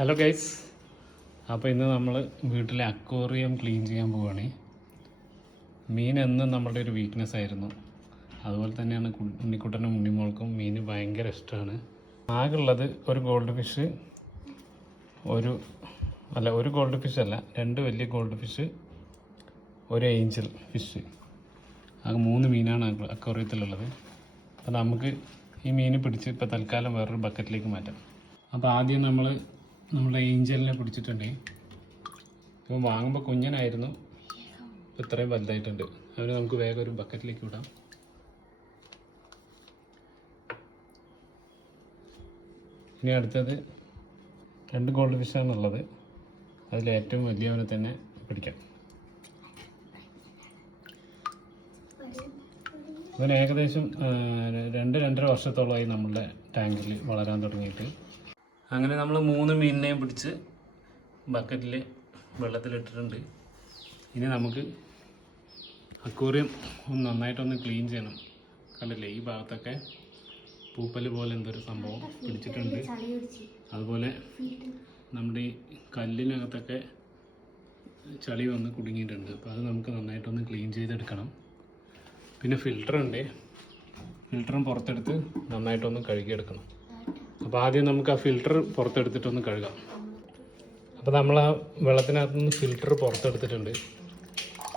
Hello guys, അപ്പോൾ ഇന്ന് നമ്മൾ വീട്ടിലെ അക്വേറിയം ക്ലീൻ ചെയ്യാൻ പോവുകയാണ്. മീൻ എന്നും നമ്മളുടെ ഒരു വീക്ക്നെസ് ആയിരുന്നു. അതുപോലെ തന്നെയാണ് ഉണ്ണിക്കുട്ടനും ഉണ്ണിമോൾക്കും മീൻ ഭയങ്കര ഇഷ്ടമാണ്. ആകെയുള്ളത് ഒരു ഗോൾഡ് ഫിഷ്, ഒരു ഗോൾഡ് ഫിഷ് അല്ല, 2 വലിയ ഗോൾഡ് ഫിഷ്, ഒരു ഏഞ്ചൽ ഫിഷ്. ആകെ 3 മീനാണ് അക്വേറിയത്തിലുള്ളത്. അപ്പോൾ നമുക്ക് ഈ മീൻ പിടിച്ച് ഇപ്പോൾ തൽക്കാലം വേറൊരു ബക്കറ്റിലേക്ക് മാറ്റാം. അപ്പോൾ ആദ്യം നമ്മുടെ ഏഞ്ചലിനെ പിടിച്ചിട്ടുണ്ട്. ഇപ്പം വാങ്ങുമ്പോൾ കുഞ്ഞനായിരുന്നു, ഇപ്പോൾ ഇത്രയും വലുതായിട്ടുണ്ട്. അവന് നമുക്ക് വേഗം ഒരു ബക്കറ്റിലേക്ക് വിടാം. ഇനി അടുത്തത് 2 ഗോൾഡ് ഫിഷാണുള്ളത്. അതിൽ ഏറ്റവും വലിയവനെ തന്നെ പിടിക്കാം. അവന് ഏകദേശം 2-2.5 വർഷത്തോളമായി നമ്മളുടെ ടാങ്കിൽ വളരാൻ തുടങ്ങിയിട്ട്. അങ്ങനെ നമ്മൾ 3 മീനിനെയും പിടിച്ച് ബക്കറ്റിൽ വെള്ളത്തിലിട്ടിട്ടുണ്ട്. ഇനി നമുക്ക് അക്വേറിയം നന്നായിട്ടൊന്ന് ക്ലീൻ ചെയ്യണം. കണ്ടില്ലേ, ഈ ഭാഗത്തൊക്കെ പൂപ്പൽ പോലെ എന്തൊരു സംഭവം പിടിച്ചിട്ടുണ്ട്. അതുപോലെ നമ്മുടെ ഈ കല്ലിനകത്തൊക്കെ ചളി വന്ന് കുടുങ്ങിയിട്ടുണ്ട്. അപ്പോൾ അത് നമുക്ക് നന്നായിട്ടൊന്ന് ക്ലീൻ ചെയ്തെടുക്കണം. പിന്നെ ഫിൽറ്ററുണ്ട്, ഫിൽറ്ററും പുറത്തെടുത്ത് നന്നായിട്ടൊന്ന് കഴുകിയെടുക്കണം. അപ്പോൾ ആദ്യം നമുക്ക് ആ ഫിൽറ്റർ പുറത്തെടുത്തിട്ടൊന്ന് കഴുകാം. അപ്പോൾ നമ്മൾ ആ വെള്ളത്തിനകത്ത് നിന്ന് ഫിൽറ്റർ പുറത്തെടുത്തിട്ടുണ്ട്.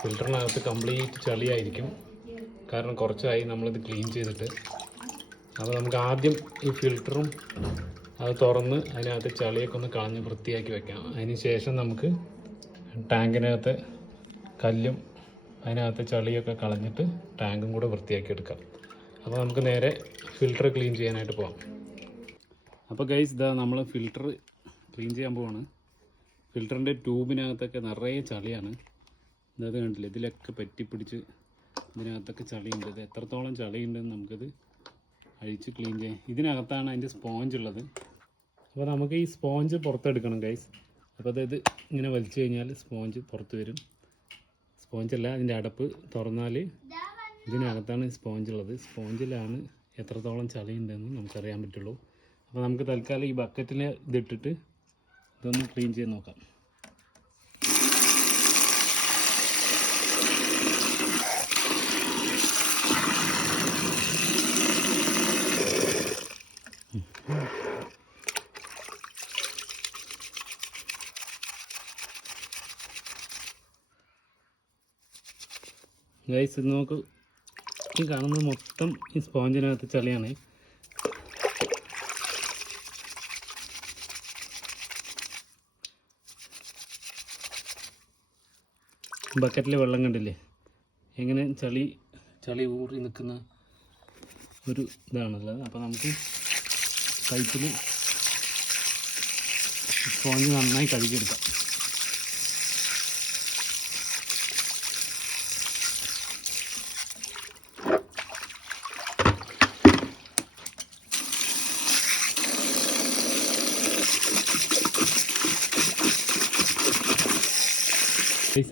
ഫിൽറ്ററിനകത്ത് കംപ്ലീറ്റ് ചളിയായിരിക്കും, കാരണം കുറച്ചായി നമ്മളിത് ക്ലീൻ ചെയ്തിട്ട്. അപ്പോൾ നമുക്ക് ആദ്യം ഈ ഫിൽറ്ററും അത് തുറന്ന് അതിനകത്ത് ചളിയൊക്കെ ഒന്ന് കളഞ്ഞ് വൃത്തിയാക്കി വെക്കാം. അതിന് ശേഷം നമുക്ക് ടാങ്കിനകത്ത് കല്ലും അതിനകത്ത് ചളിയൊക്കെ കളഞ്ഞിട്ട് ടാങ്കും കൂടെ വൃത്തിയാക്കി എടുക്കാം. അപ്പോൾ നമുക്ക് നേരെ ഫിൽറ്റർ ക്ലീൻ ചെയ്യാനായിട്ട് പോകാം. അപ്പോൾ ഗൈസ്, ഇതാ നമ്മൾ ഫിൽറ്റർ ക്ലീൻ ചെയ്യാൻ പോവാണ്. ഫിൽറ്ററിൻ്റെ ട്യൂബിനകത്തൊക്കെ നിറയെ ചളിയാണ്. ഇതത് കണ്ടില്ല, ഇതിലൊക്കെ പറ്റിപ്പിടിച്ച് ഇതിനകത്തൊക്കെ ചളിയുണ്ട്. ഇത് എത്രത്തോളം ചളിയുണ്ടെന്ന് നമുക്കിത് അഴിച്ച് ക്ലീൻ ചെയ്യാം. ഇതിനകത്താണ് അതിൻ്റെ സ്പോഞ്ച് ഉള്ളത്. അപ്പോൾ നമുക്ക് ഈ സ്പോഞ്ച് പുറത്തെടുക്കണം ഗൈസ്. അപ്പോൾ അതായത് ഇങ്ങനെ വലിച്ചു കഴിഞ്ഞാൽ സ്പോഞ്ച് പുറത്ത് വരും. സ്പോഞ്ചല്ല, അതിൻ്റെ അടപ്പ് തുറന്നാൽ ഇതിനകത്താണ് സ്പോഞ്ച് ഉള്ളത്. സ്പോഞ്ചിലാണ് എത്രത്തോളം ചളിയുണ്ടെന്ന് നമുക്കറിയാൻ പറ്റുള്ളൂ. അപ്പോൾ നമുക്ക് തൽക്കാലം ഈ ബക്കറ്റിൽ ഇതിട്ടിട്ട് ഇതൊന്ന് ക്ലീൻ ചെയ്ത് നോക്കാം. ഗൈസ്, ഇത് നോക്ക്, ഈ കാണുന്നത് മൊത്തം ഈ സ്പോഞ്ചിനകത്ത് ചളിയാണ്. ബക്കറ്റിൽ വെള്ളം കണ്ടില്ലേ, എങ്ങനെ ചളി ഊറി നിൽക്കുന്ന ഒരു ഇതാണുള്ളത്. അപ്പോൾ നമുക്ക് പൈപ്പിൽ സ്പോഞ്ച് നന്നായി കഴുകിയെടുക്കാം.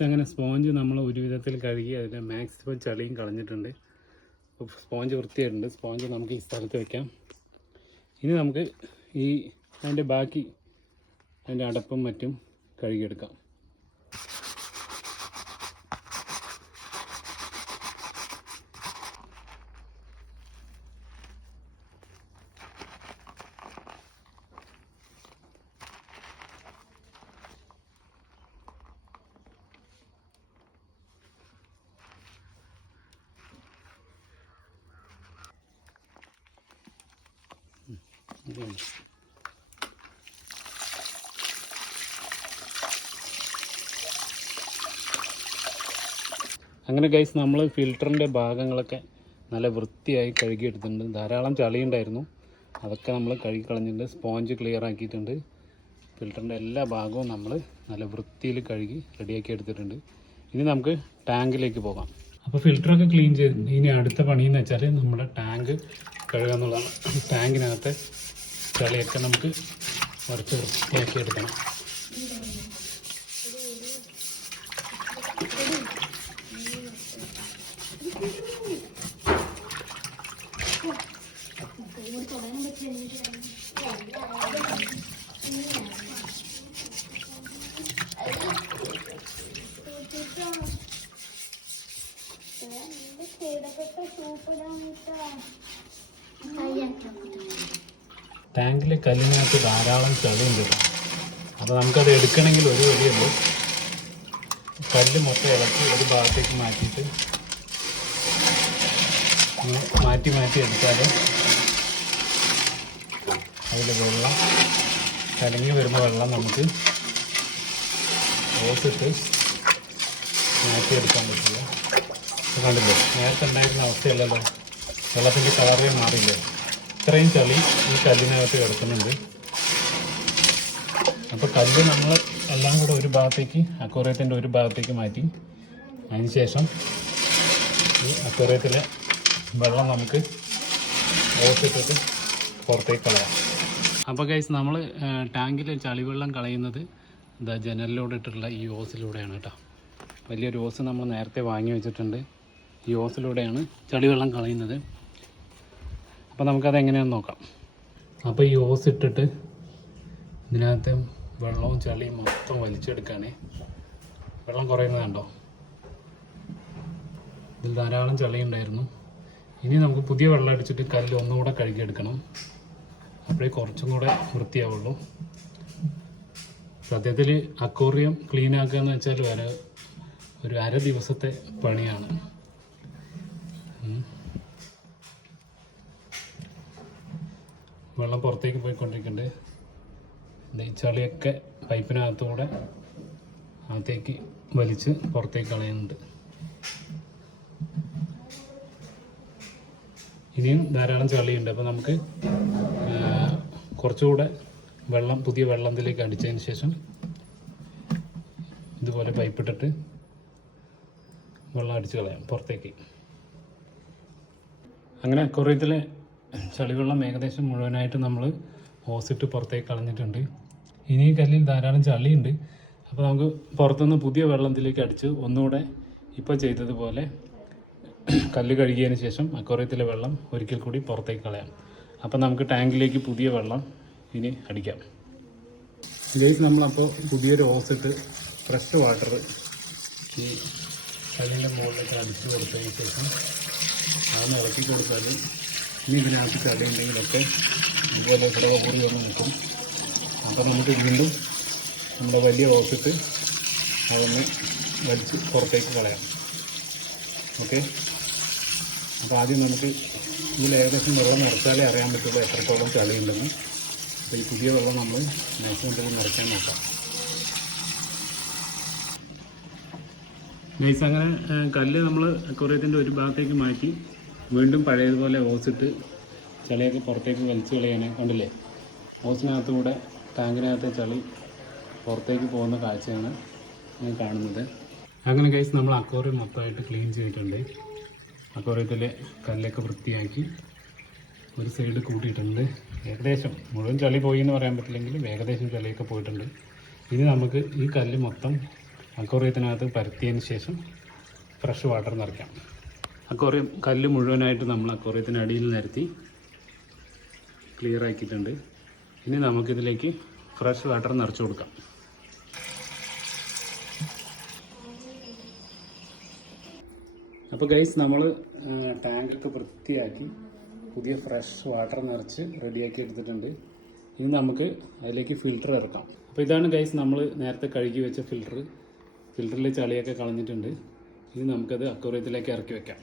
അങ്ങനെ സ്പോഞ്ച് നമ്മൾ ഒരു വിധത്തിൽ കഴുകി അതിൻ്റെ മാക്സിമം ചളിയും കളഞ്ഞിട്ടുണ്ട്. സ്പോഞ്ച് വൃത്തിയായിട്ടുണ്ട്. സ്പോഞ്ച് നമുക്ക് ഈ സ്ഥലത്ത് വെക്കാം. ഇനി നമുക്ക് അതിൻ്റെ ബാക്കി അതിൻ്റെ അടപ്പും മറ്റും കഴുകിയെടുക്കാം. അങ്ങനെ ഗൈസ്, നമ്മൾ ഫിൽറ്ററിൻ്റെ ഭാഗങ്ങളൊക്കെ നല്ല വൃത്തിയായി കഴുകിയെടുത്തിട്ടുണ്ട്. ധാരാളം ചളിയുണ്ടായിരുന്നു, അതൊക്കെ നമ്മൾ കഴുകി കളഞ്ഞിട്ടുണ്ട്. സ്പോഞ്ച് ക്ലിയർ ആക്കിയിട്ടുണ്ട്. ഫിൽറ്ററിൻ്റെ എല്ലാ ഭാഗവും നമ്മൾ നല്ല വൃത്തിയിൽ കഴുകി റെഡിയാക്കി എടുത്തിട്ടുണ്ട്. ഇനി നമുക്ക് ടാങ്കിലേക്ക് പോകാം. അപ്പോൾ ഫിൽറ്ററൊക്കെ ക്ലീൻ ചെയ്ത് ഇനി അടുത്ത പണിയെന്ന് വെച്ചാൽ നമ്മുടെ ടാങ്ക് കഴുകുക എന്നുള്ളതാണ്. ടാങ്കിനകത്തെ ചളിയൊക്കെ നമുക്ക് കുറച്ച് വൃത്തിയാക്കി എടുക്കണം. ടാങ്കിൽ കല്ലിനകത്ത് ധാരാളം ചളിയുണ്ട്. അപ്പോൾ നമുക്കത് എടുക്കണമെങ്കിൽ ഒരു വഴിയുള്ളൂ. കല്ല് മൊത്തം ഇളക്കി ഒരു ഭാഗത്തേക്ക് മാറ്റിയിട്ട് മാറ്റി എടുത്താൽ അതിൽ വെള്ളം കലങ്ങി വരുന്ന വെള്ളം നമുക്ക് ഓസിട്ട് മാറ്റിയെടുക്കാൻ പറ്റില്ല. കണ്ടില്ലേ, നേരത്തെ ഉണ്ടായിരുന്ന അവസ്ഥയല്ലല്ലോ, വെള്ളത്തിൻ്റെ കളറേ മാറില്ല. ഇത്രയും ചളി ഈ കല്ലിനകത്ത് കിടക്കുന്നുണ്ട്. അപ്പോൾ കല്ല് നമ്മൾ എല്ലാം കൂടെ ഒരു ഭാഗത്തേക്ക്, അക്വേറിയത്തിൻ്റെ ഒരു ഭാഗത്തേക്ക് മാറ്റി, അതിന് ശേഷം ഈ അക്വേറിയത്തിലെ വെള്ളം നമുക്ക് ഓസിട്ടിട്ട് പുറത്തേക്ക് കളയാം. അപ്പോൾ ഗൈസ്, നമ്മൾ ടാങ്കിൽ ചളിവെള്ളം കളയുന്നത് ഇതാ ജനലിലൂടെ ഇട്ടിട്ടുള്ള ഈ ഓസിലൂടെയാണ് കേട്ടോ. വലിയൊരു ഓസ് നമ്മൾ നേരത്തെ വാങ്ങി വെച്ചിട്ടുണ്ട്. ഈ ഓസിലൂടെയാണ് ചളിവെള്ളം കളയുന്നത്. അപ്പോൾ നമുക്കത് എങ്ങനെയാണെന്ന് നോക്കാം. അപ്പോൾ ഈ ഓസ് ഇട്ടിട്ട് ഇതിനകത്ത് വെള്ളവും ചളിയും മൊത്തം വലിച്ചെടുക്കുകയാണ്. വെള്ളം കുറയുന്നതുണ്ടോ? ഇതിൽ ധാരാളം ചളി ഉണ്ടായിരുന്നു. ഇനി നമുക്ക് പുതിയ വെള്ളം അടിച്ചിട്ട് കല്ല് ഒന്നുകൂടെ കഴുകിയെടുക്കണം. അപ്പോഴേ കുറച്ചും കൂടെ വൃത്തിയാവുള്ളൂ. സത്യത്തിൽ അക്വേറിയം ക്ലീൻ ആക്കുക എന്ന് വെച്ചാൽ ഒരു അര ദിവസത്തെ പണിയാണ്. വെള്ളം പുറത്തേക്ക് പോയിക്കൊണ്ടിരിക്കുന്നുണ്ട്. ഈ ചളിയൊക്കെ പൈപ്പിനകത്തൂടെ അകത്തേക്ക് വലിച്ച് പുറത്തേക്ക് കളയുന്നുണ്ട്. ഇനിയും ധാരാളം ചളിയുണ്ട്. അപ്പോൾ നമുക്ക് കുറച്ചുകൂടെ വെള്ളം, പുതിയ വെള്ളത്തിലേക്ക് അടിച്ചതിന് ശേഷം ഇതുപോലെ പൈപ്പിട്ടിട്ട് വെള്ളം അടിച്ച് കളയാം പുറത്തേക്ക്. അങ്ങനെ അക്വേറിയത്തിലെ ചളിവെള്ളം ഏകദേശം മുഴുവനായിട്ട് നമ്മൾ ഓസിട്ട് പുറത്തേക്ക് കളഞ്ഞിട്ടുണ്ട്. ഇനി ഈ കല്ലിൽ ധാരാളം ചളിയുണ്ട്. അപ്പോൾ നമുക്ക് പുറത്തുനിന്ന് പുതിയ വെള്ളത്തിലേക്ക് അടിച്ച് ഒന്നുകൂടെ ഇപ്പോൾ ചെയ്തതുപോലെ കല്ല് കഴുകിയതിന് ശേഷം അക്വേറിയത്തിലെ വെള്ളം ഒരിക്കൽ കൂടി പുറത്തേക്ക് കളയാം. അപ്പോൾ നമുക്ക് ടാങ്കിലേക്ക് പുതിയ വെള്ളം ഇനി അടിക്കാം. ഗൈസ്, നമ്മളപ്പോൾ പുതിയൊരു ഓസിട്ട് ഫ്രഷ് വാട്ടർ ഈ കല്ലിൻ്റെ മുകളിലേക്ക് അടിച്ചു കൊടുത്തതിന് ശേഷം അതൊന്ന് ഇറക്കി കൊടുത്താൽ ഇനി ഇതിനകത്ത് ചളി ഉണ്ടെങ്കിലൊക്കെ ഇതുപോലെ ഇവിടെ ഊറി വന്ന് നിൽക്കും. അപ്പോൾ നമുക്ക് വീണ്ടും നമ്മുടെ വലിയ ഓസിട്ട് അതൊന്ന് വലിച്ച് പുറത്തേക്ക് കളയാം. ഓക്കെ. അപ്പോൾ ആദ്യം നമുക്ക് ഇതിൽ ഏകദേശം വെള്ളം നിറച്ചാലേ അറിയാൻ പറ്റുള്ളൂ എത്രത്തോളം ചളിയുണ്ടെന്ന്. അപ്പോൾ ഈ പുതിയ വെള്ളം നമ്മൾ മാക്സിമം ഇതിൽ നിറയ്ക്കാൻ നോക്കാം. ഗൈസ്, അങ്ങനെ കല്ല് നമ്മൾ അക്വേറിയത്തിൻ്റെ ഒരു ഭാഗത്തേക്ക് മാറ്റി വീണ്ടും പഴയതുപോലെ ഓസിട്ട് ചളിയൊക്കെ പുറത്തേക്ക് വലിച്ച് കളയാൻ കണ്ടില്ലേ. ഓസിനകത്തുകൂടെ ടാങ്കിനകത്തെ ചളി പുറത്തേക്ക് പോകുന്ന കാഴ്ചയാണ് ഞാൻ കാണുന്നത്. അങ്ങനെ ഗൈസ്, നമ്മൾ അക്വേറിയം മൊത്തമായിട്ട് ക്ലീൻ ചെയ്തിട്ടുണ്ട്. അക്വേറിയത്തിലെ കല്ലൊക്കെ വൃത്തിയാക്കി ഒരു സൈഡ് കൂട്ടിയിട്ടുണ്ട്. ഏകദേശം മുഴുവൻ ചളി പോയി എന്ന് പറയാൻ പറ്റില്ലെങ്കിലും ഏകദേശം ചളിയൊക്കെ പോയിട്ടുണ്ട്. ഇനി നമുക്ക് ഈ കല്ല് മൊത്തം അക്വേറിയത്തിനകത്ത് പരത്തിയതിന് ശേഷം ഫ്രഷ് വാട്ടർ നിറയ്ക്കാം. അക്വേറിയം കല്ല് മുഴുവനായിട്ട് നമ്മൾ അക്വേറിയത്തിന് അടിയിൽ നിരത്തി ക്ലിയർ ആക്കിയിട്ടുണ്ട്. ഇനി നമുക്കിതിലേക്ക് ഫ്രഷ് വാട്ടർ നിറച്ച് കൊടുക്കാം. അപ്പോൾ ഗൈസ്, നമ്മൾ ടാങ്കൊക്കെ വൃത്തിയാക്കി പുതിയ ഫ്രഷ് വാട്ടർ നിറച്ച് റെഡിയാക്കി എടുത്തിട്ടുണ്ട്. ഇനി നമുക്ക് അതിലേക്ക് ഫിൽറ്റർ ഇറക്കാം. അപ്പോൾ ഇതാണ് ഗൈസ് നമ്മൾ നേരത്തെ കഴുകി വെച്ച ഫിൽറ്റർ. ഫിൽറ്ററിൽ ചളിയൊക്കെ കളഞ്ഞിട്ടുണ്ട്. ഇനി നമുക്കത് അക്വേറിയത്തിലേക്ക് ഇറക്കി വെക്കാം.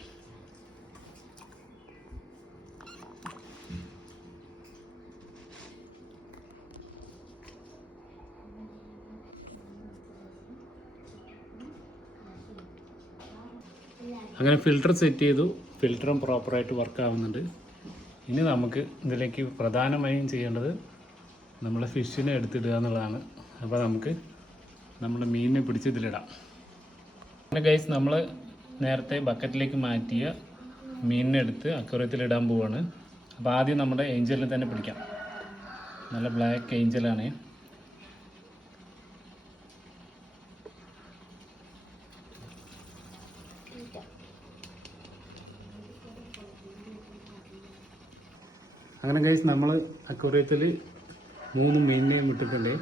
അങ്ങനെ ഫിൽറ്റർ സെറ്റ് ചെയ്തു. ഫിൽറ്ററും പ്രോപ്പറായിട്ട് വർക്ക് ആവുന്നുണ്ട്. ഇനി നമുക്ക് ഇതിലേക്ക് പ്രധാനമായും ചെയ്യേണ്ടത് നമ്മൾ ഫിഷിനെ എടുത്തിടുക എന്നുള്ളതാണ്. അപ്പോൾ നമുക്ക് നമ്മുടെ മീനിനെ പിടിച്ച് ഇതിലിടാം. അങ്ങനെ ഗൈസ്, നമ്മൾ നേരത്തെ ബക്കറ്റിലേക്ക് മാറ്റിയ മീനിനെ എടുത്ത് അക്വേറിയത്തിലിടാൻ പോവാണ്. അപ്പോൾ ആദ്യം നമ്മുടെ ഏഞ്ചലിനെ തന്നെ പിടിക്കാം. നല്ല ബ്ലാക്ക് ഏഞ്ചലാണ്. അങ്ങനെ ഗൈസ്, നമ്മൾ അക്വേറിയത്തിൽ 3 മീനിനെയും ഇട്ടിട്ടുണ്ട്.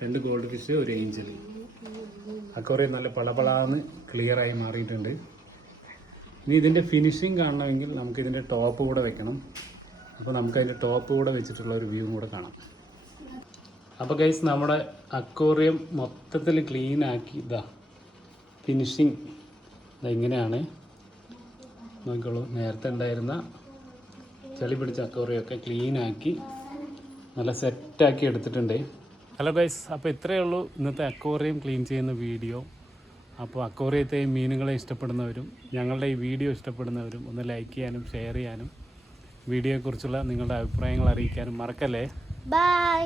2 ഗോൾഡ് ഫിഷ്, ഒരു ഏഞ്ചൽ. അക്വേറിയം നല്ല പളപളാന്ന് ക്ലിയറായി മാറിയിട്ടുണ്ട്. ഇനി ഇതിൻ്റെ ഫിനിഷിങ് കാണണമെങ്കിൽ നമുക്ക് ഇതിൻ്റെ ടോപ്പ് കൂടെ വെക്കണം. അപ്പോൾ നമുക്ക് അതിൻ്റെ ടോപ്പ് കൂടെ വെച്ചിട്ടുള്ള ഒരു വ്യൂ കൂടെ കാണാം. അപ്പോൾ ഗൈസ് നമ്മുടെ അക്വേറിയം മൊത്തത്തിൽ ക്ലീൻ ആക്കി ഇതാ ഫിനിഷിങ് ഇങ്ങനെയാണ്. നോക്കിക്കോളൂ, നേരത്തെ ഉണ്ടായിരുന്ന ചളി പിടിച്ച അക്വേറിയമൊക്കെ ക്ലീൻ ആക്കി നല്ല സെറ്റാക്കി എടുത്തിട്ടുണ്ട്. ഹലോ ഗൈസ്, അപ്പോൾ ഇത്രയേ ഉള്ളൂ ഇന്നത്തെ അക്വേറിയം ക്ലീൻ ചെയ്യുന്ന വീഡിയോ. അപ്പോൾ അക്വേറിയത്തെയും മീനുകളെ ഇഷ്ടപ്പെടുന്നവരും ഞങ്ങളുടെ ഈ വീഡിയോ ഇഷ്ടപ്പെടുന്നവരും ഒന്ന് ലൈക്ക് ചെയ്യാനും ഷെയർ ചെയ്യാനും വീഡിയോയെക്കുറിച്ചുള്ള നിങ്ങളുടെ അഭിപ്രായങ്ങൾ അറിയിക്കാനും മറക്കല്ലേ. ബൈ.